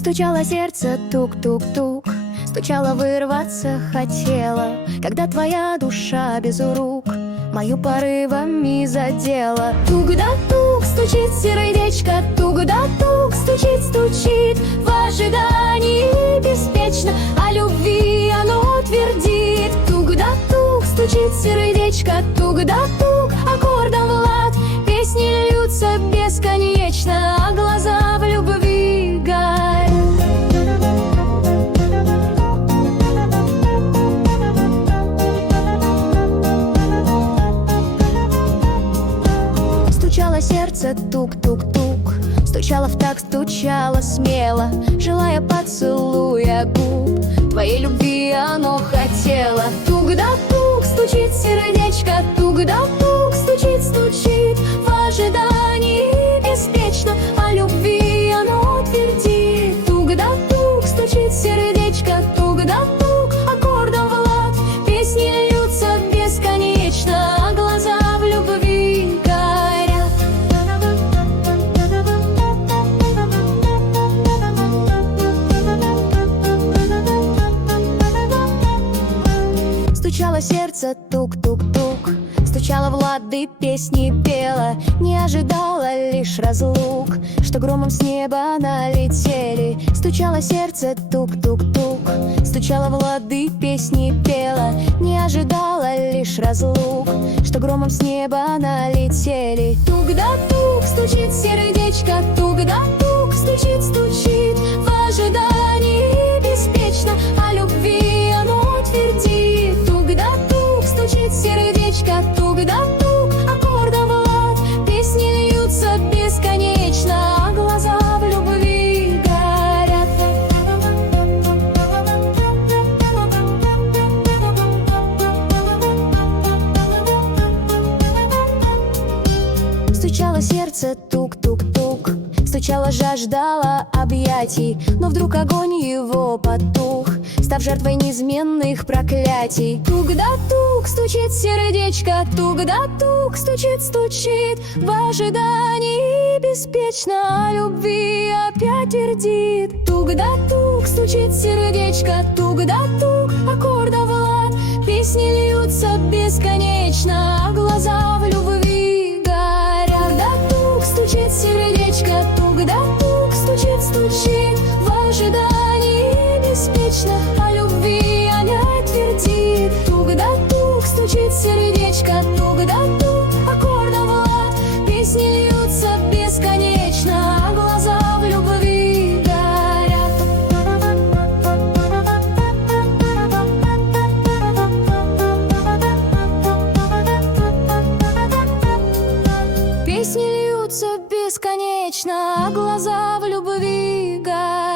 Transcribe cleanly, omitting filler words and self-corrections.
Стучало сердце тук-тук-тук, стучало, вырваться хотела, когда твоя душа без рук мою порывами задела. Тук да тук, стучит сердечко, тук да тук, стучит, стучит в ожидании беспечно, о любви оно твердит. Тук да тук, стучит сердечко, тук да тук, аккордом в лад песни льются бесконечно, а глаза в любви горят. Стучало сердце тук-тук-тук, стучало в такт, стучало смело, желая поцелуя губ твоей любви оно хотело. Тук да тук, стучит сердечко, тук да тук, стучит, стучит в ожидании беспечно, о любви оно твердит. Тук да тук, стучит сердечко, тук да тук, аккордом в лад песни льются бесконечно, а глаза в любви горят. Стучало сердце тук-тук-тук, стучало в лады, песни пела, не ожидала лишь разлук, что громом с неба налетели. Стучало сердце тук-тук-тук, стучало в лады, песни пела, не ожидала лишь разлук, что громом с неба налетели. Тук да тук, стучит сердечко, тук да тук, стучит, стучит в ожидании беспечно, о любви оно твердит. Тук да тук, стучит сердечко, тук да тук, аккордом в лад песни льются бесконечно, а глаза в любви горят. Стучало сердце тук-тук-тук, стучало, жаждала объятий, но вдруг огонь его потух, став жертвой неизменных проклятий. Тук да тук, стучит сердечко, тук да тук, стучит, стучит в ожидании беспечно, о любви опять твердит. Тук да тук, стучит сердечко, тук да тук, аккордом в лад песни льются бесконечно, а глаза в любви горят. Да тук, стучит сердечко, тук да тук, стучит, стучит в ожидании беспечно, о любви опять твердит. Тук да тук, стучит сердечко, тук да тук, аккордом в лад песни льются бесконечно, а глаза в любви горят. Песни льются бесконечно, а глаза в любви горят.